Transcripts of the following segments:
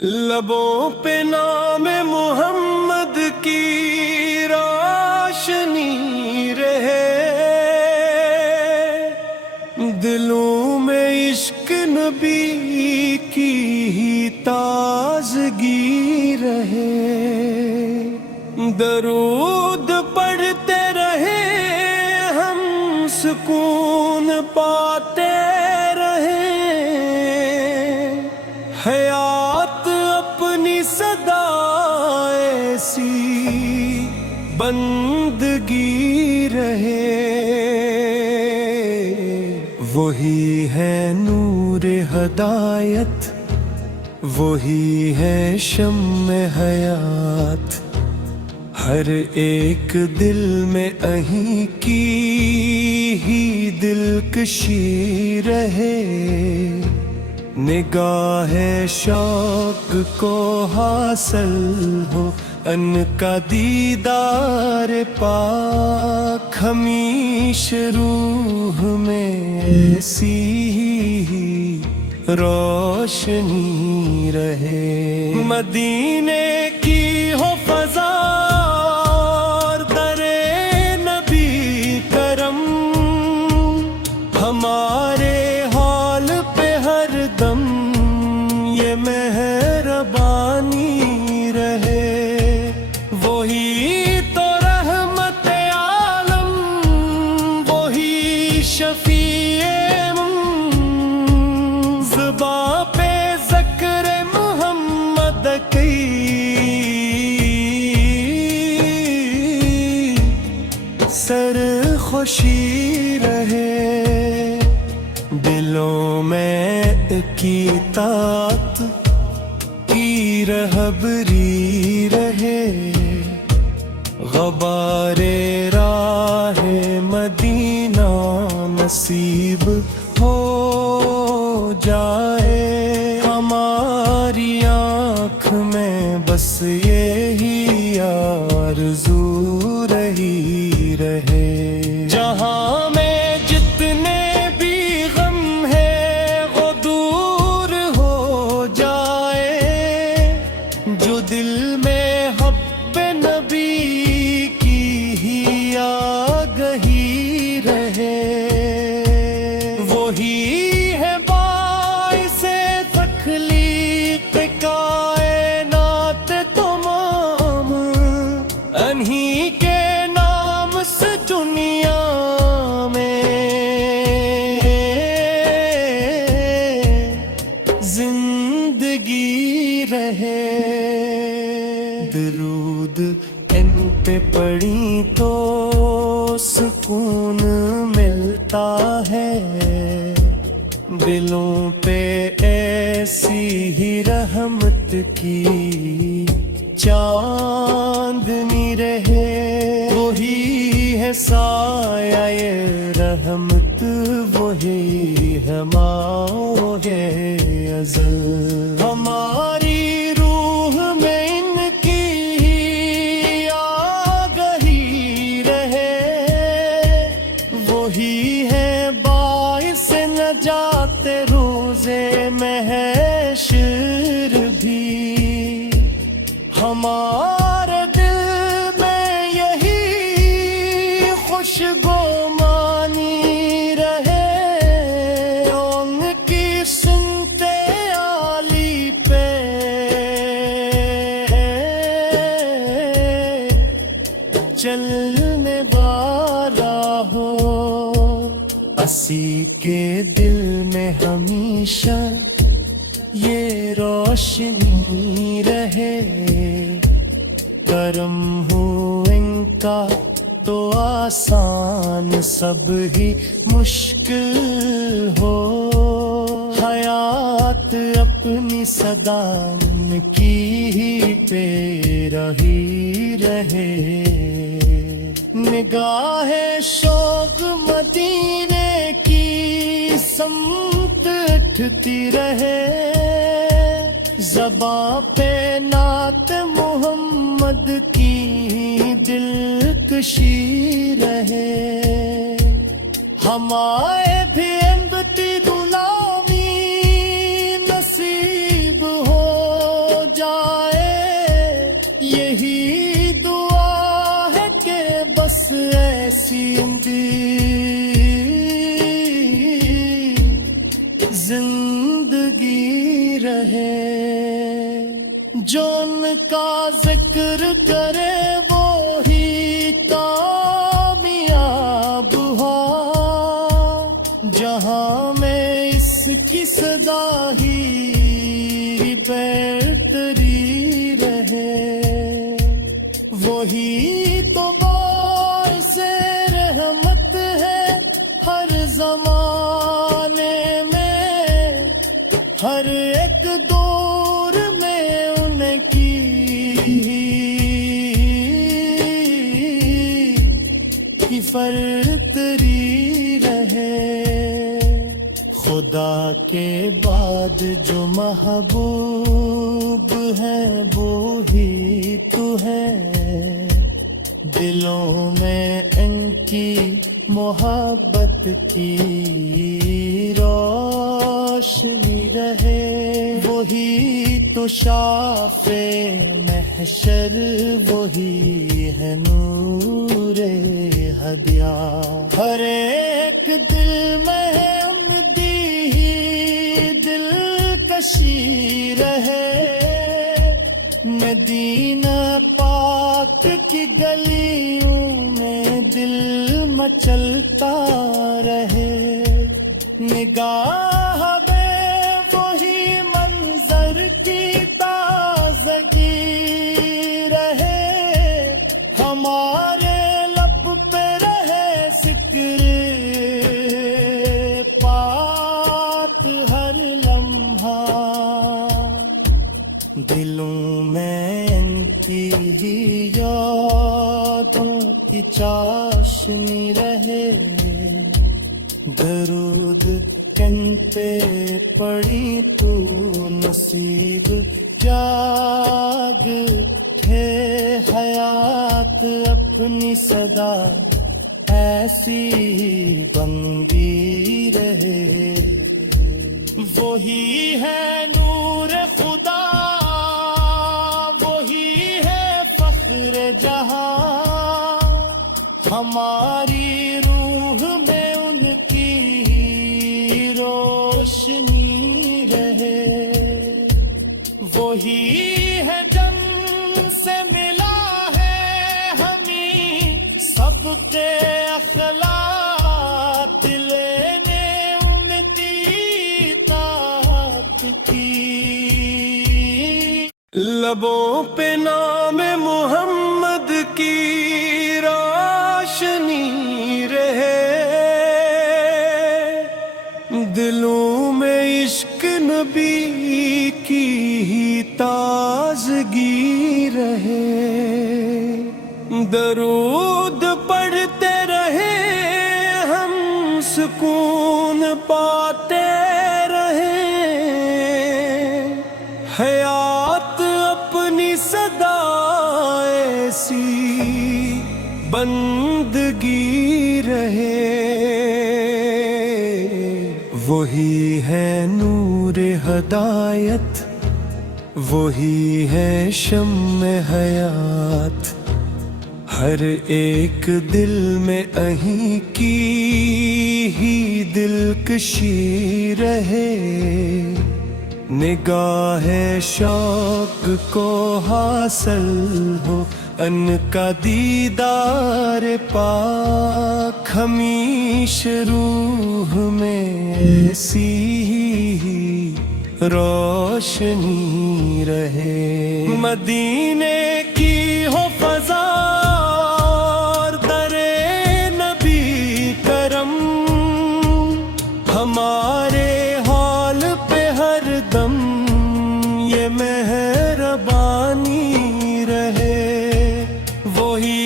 لبوں پہ نام محمد کی روشنی رہے، دلوں میں عشق نبی کی ہی تازگی رہے، درود پڑھتے رہے ہم سکون پاتے رہے، حیات اپنی صدا ایسی بندگی رہے، وہی ہے نور ہدایت، وہی ہے شمع حیات، ہر ایک دل میں اہیں کی ہی دلکشی رہے، نگاہ شوق کو حاصل ہو ان کا دیدار پاک، ہمیش روح میں ایسی ہی روشنی رہے، مدینے کی ہو فضا اور در نبی کرم، ہمارے حال پہ ہر دم یہ مہربانی رہے، وہی تو رحمت عالم، وہی شفیع زباں پہ ذکر محمد کی سر خوشی رہے، دلوں میں کی طاعت کی رہبری رہے، غبار راہ مدینہ نصیب ہو جائے، ہماری آنکھ میں بس یہی آرزو رہی رہے، جہاں میں جتنے بھی غم ہے وہ دور ہو جائے، جو دل میں حب نبی کی ہی آگہی رہے، وہی ہے باعث تخلیق کائنات تمام، انہی کے نام سے دنیا میں زندگی رہے، درود ان پہ پڑھی تو سکون ملتا ہے، دلوں پہ ایسی ہی رحمت کی چاندنی رہے، وہی ہے سایہ رحمت، وہی ہے ماؤ ازل، ہماری روح میں ان کی ہی آگہی رہے، وہی ہے باعث نجات روزے محشر بھی، ہمارے دل میں یہی خوشگمانی رہے، ان کی سنتے عالی پہ چلنے والا ہو، اسی کے دل میں ہمیشہ یہ روشنی رہے، کرم ہو ان کا تو آسان سب ہی مشکل ہو، حیات اپنی صدا ان کی ہی پہ رہی رہے، نگاہ شوق مدینے کی سمت اٹھتی رہے، زباں پہ نعت محمد کی دلکشی رہے، ہمارے بھی امتی غلامی نصیب ہو ایسی زندگی رہے، جو ان کا ذکر کرے وہی کامیاب ہو، جہاں میں اس کی صدا ہی بیٹری رہے، وہی تو باعث رحمت ہے ہر زمانے میں، ہر ایک دور میں ان کی برتری رہے۔ خدا کے بعد جو محبوب ہے وہی تو ہے، دلوں میں ان کی محبت کی روشنی رہے، وہی تو شافع محشر، وہی ہے نور ہدیہ، ہر ایک دل میں ان دی دلکشی رہے، مدینہ پاک کی گلیوں میں دل مچلتا رہے، نگاہ بے وہی منظر کی تازگی رہے، ہمارے لب پہ رہے ذکر پاک ہر لمحہ، دلوں میں ان کی ہی یادوں کی چاشنی رہے، درود کن پہ پڑی تو نصیب جاگ اٹھے، حیات اپنی صدا ایسی بندی رہے، وہی ہے نور خدا، وہی ہے فخر جہاں، ہماری روح میں ان کی روشنی رہے، وہی ہے جن سے ملا ہے ہمیں سب کے اخلاق، لینے امتی طاقت کی، لبوں پہ نام محمد کی روشنی رہے، دلوں میں عشق نبی کی ہی تازگی رہے، درود پڑھتے رہے ہم سکون پاتے رہے، حیات اپنی صدا ایسی بندگی رہے، وہی ہے نور ہدایت، وہی ہے شمع حیات، ہر ایک دل میں اہیں کی ہی دلکشی رہے، نگاہ شوق کو حاصل ہو ان کا دیدار پاک، ہمیش روح میں ایسی ہی روشنی رہے، مدینے کی ہو فضا اور در نبی کرم، ہمارے حال پہ ہر دم یہ مہربانی رہے، وہی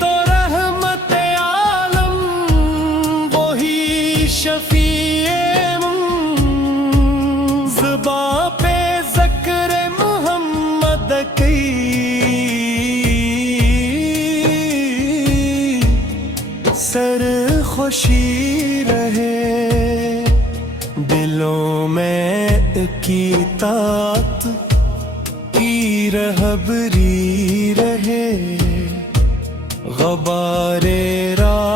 تو رحمت عالم، وہی شفیع زباں پہ ذکر محمد کی، سر خوشی رہے، دلوں میں کی طاقت کی رہبری رہے، غبار راہ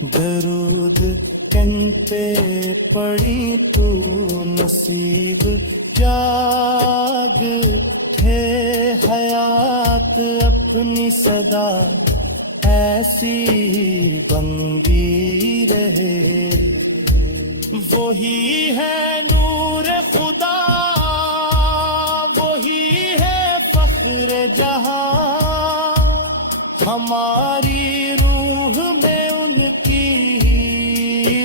درود ان پہ پڑی تو نصیب جاگ اٹھے، حیات اپنی صدا ایسی بندی رہے۔ وہی ہے نور خدا، وہی ہے فخر جہاں، ہماری روح میں ان کی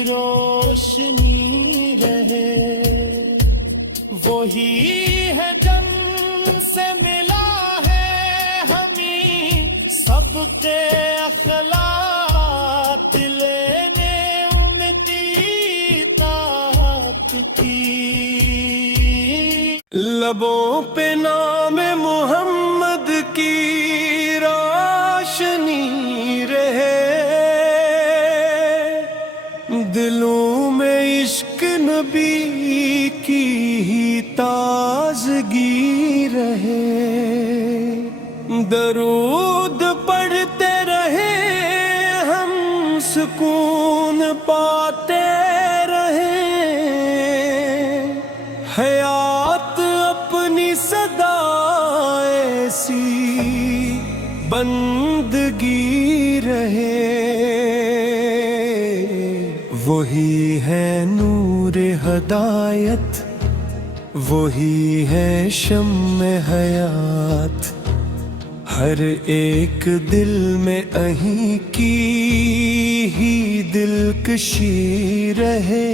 روشنی رہے۔ وہی ہے جن سے ملا ہے ہمیں سب کے اخلاق، لینے امتی طاقت کی۔ لبوں پہ نام محمد کی روشنی رہے، دلوں میں عشق نبی کی تازگی رہے۔ درود پڑھتے رہے ہم، سکون پاتے رہے، حیات اپنی صدا ایسی بندگی رہے۔ وہی ہے نور ہدایت، وہی ہے شمع حیات، ہر ایک دل میں اہیں کی ہی دلکشی رہے۔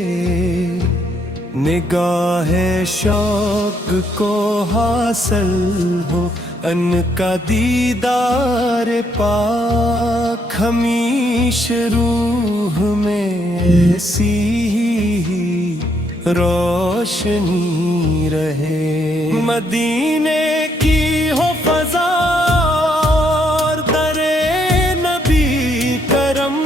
نگاہ شوق کو حاصل ہو ان کا دیدار پاک، ہمیشہ روح میں ایسی ہی روشنی رہے۔ مدینے کی ہو فضا اور در نبی کرم،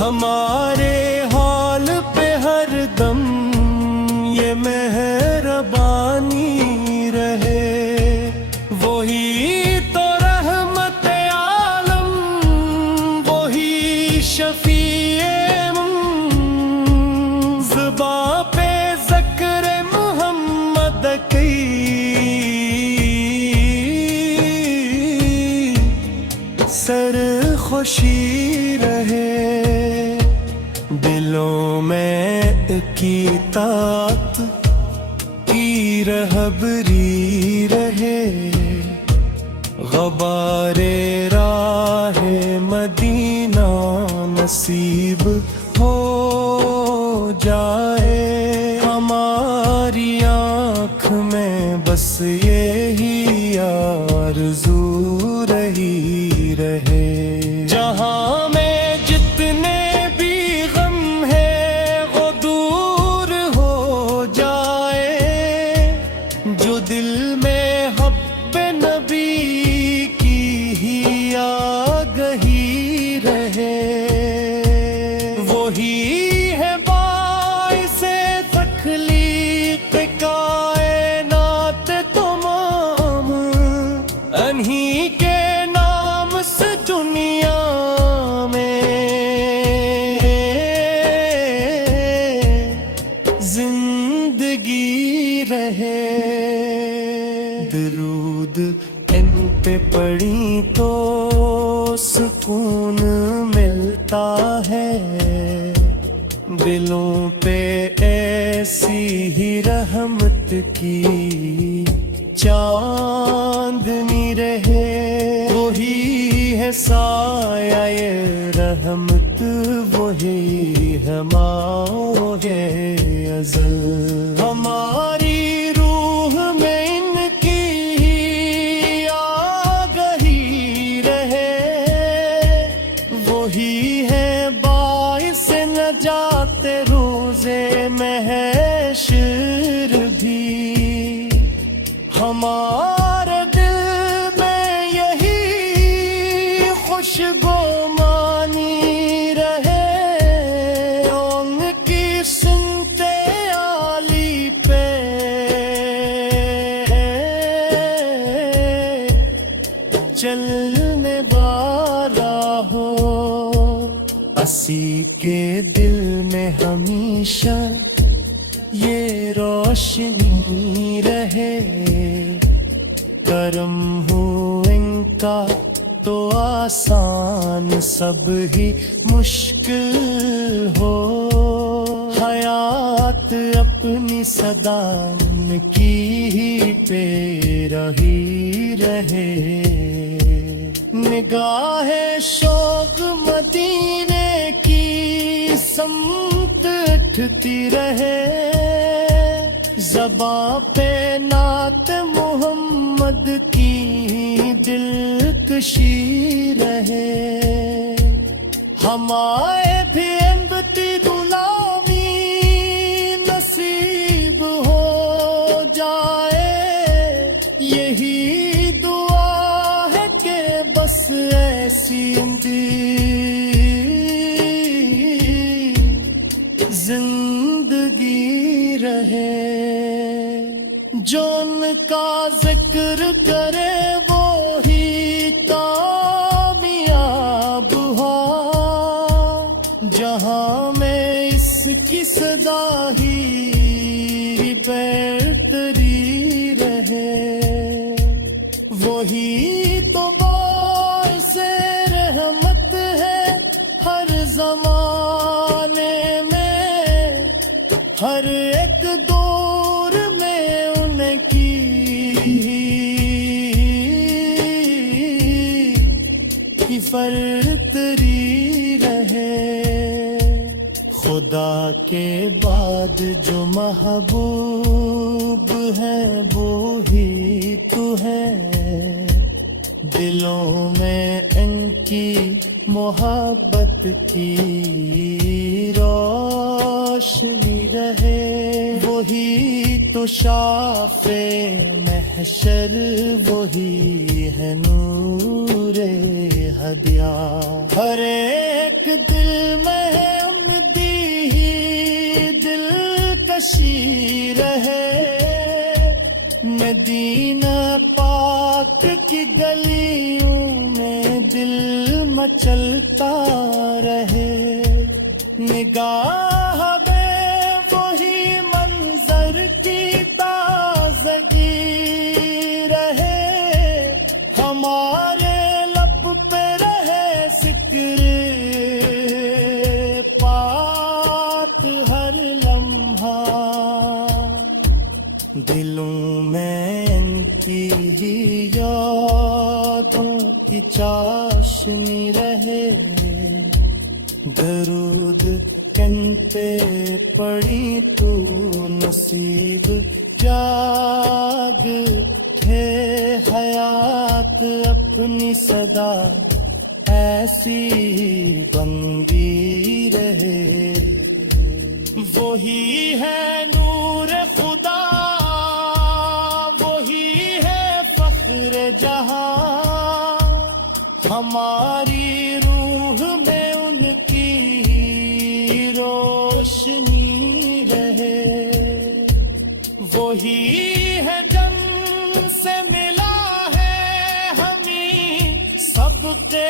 ہمارے حال پہ ہر دم یہ مہربانی رہے۔ وہی تو رحمت عالم، وہی شفیع زباں پہ ذکر محمد کی سرخوشی رہے۔ دلوں میں کی طاقت کی رہبری رہے، غبار راہ مدینہ نصیب ہو جائے۔ ہماری آنکھ میں بس یہی آرزو رہی رہے۔ جہاں میں جتنے بھی غم ہے وہ دور ہو جائے، جو دل میں حب نبی کی ہی آگہی رہے۔ وہی ہے باعث تخلیق کائنات تمام، انہی کے نام سے دنیا میں زندگی رہے۔ درود ان پہ پڑھی تو سکون ملتا ہے، دلوں پہ ایسی ہی رحمت کی چاندنی رہے۔ وہی ہے سایہ رحمت، وہی ہے ماؤ ازل، ہماری روح میں ان کی آگہی رہے۔ وہی ہے باعث نجات روزے محشر بھی، ہمارے دل میں یہی خوشگمانی رہے۔ ان کی سمت عالی پہ چلنے والا ہو، ہمیشہ یہ روشنی رہے، کرم ہو ان کا تو آسان سب ہی مشکل ہو، حیات اپنی صدا ان کی ہی پہ رہی رہے، نگاہ شوق مدینے کی سمت اٹھتی رہے، زباں پہ نعت محمد کی دلکشی رہے، ہمارے بھی امتی غلامی نصیب ہو جائے، یہی دعا ہے کہ بس ایسی زندگی رہے، جو ان کا ذکر کرے وہی کامیاب ہو، جہاں میں اس کی صدا ہی برقرار رہے، وہی تو باعث رحمت ہے ہر زمانے میں، ہر ایک دور میں ان کی برتری رہے، خدا کے بعد جو محبوب ہے وہی تو ہے، دلوں میں ان کی محبت کی روشنی رہے، وہی تو شافع محشر، وہی ہے نور ہدیہ، ہر ایک دل میں ہے امیدی ہی دلکشی رہے، مدینہ پاک کی گلیوں میں دل مچلتا رہے، نگاہ بے وہی منظر کی تازگی رہے، ہمارے لب پہ رہے ذکر پاک ہر لمحہ، دلوں میں ان کی ہی یادوں کی چاشنی رہے، درود کن پہ پڑی تو نصیب جاگ ہے، حیات اپنی صدا ایسی بندی رہے، وہی ہے نور خدا، وہی ہے فخر جہاں، ہماری روح میں ان کی روشنی رہے، وہی ہے جن سے ملا ہے ہمیں سب کے